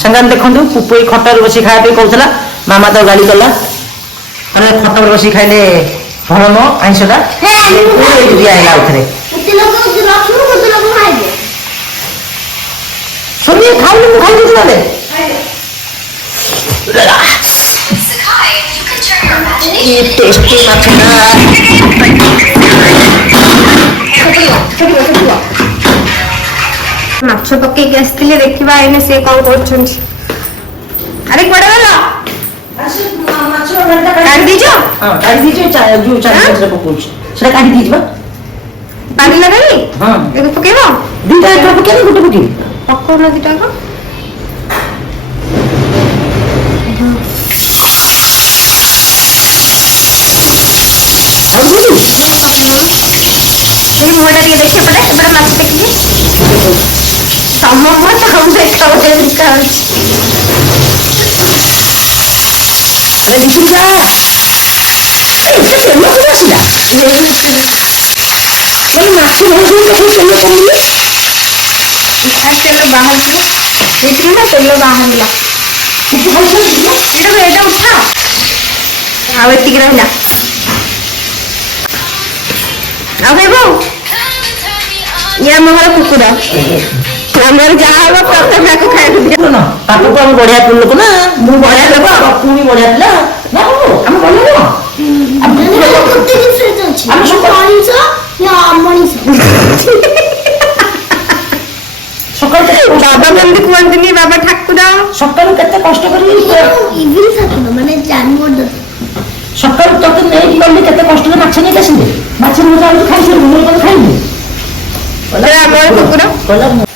संग्राम देखु पुपई खटर बस खाया कहला मामा तो गाड़ी कला अरे खटर बस खाइले भल न आईंसटा दिया आउे सुनिए खाई खाई माछ पकईक आसते देखा आईने सी कौन कर अरे कड़े गल काढ़ी दीज काढ़ी दीज जो चार पकाउछ सेटा काढ़ी दीज पानी लगाई हां देखो पकेबो दुटा एक पकेबो गुटे पकेबो पको ना दुटा को ये मोटा टिके देखे पड़े बड़ा माछ देखिए समम तो हम देखा होते दिखा अरे दिखा ए तेल को बसला चल माछ भोजन को तेल कमी आज तेल बाहर गया देखिए ना तेल बाहर गया कितने भोजन दिया एटा उठा आवे टिक रहला आवे बो ये हमर कुकुर हमर जहां हो प्रथम जाके खाए दिया ना ताको तो हम बढ़िया लोक ना मु बढ़िया लोक तू भी बढ़िया थिला ना हो हम बढ़िया ना हम कुत्ते डिफरेंट अछि हम सब मनीष या मनीष सकाळ बाबा बंदी कुहंतनी बाबा ठाकुर सकाळ केते कष्ट करी इविल ठाकुर माने जानवर सकाळ तो नहीं गली केते कष्ट रे माछ नहीं कसिले माछ मजा खाई से मुई तो खाइबे बोला हमर कुकुर बोला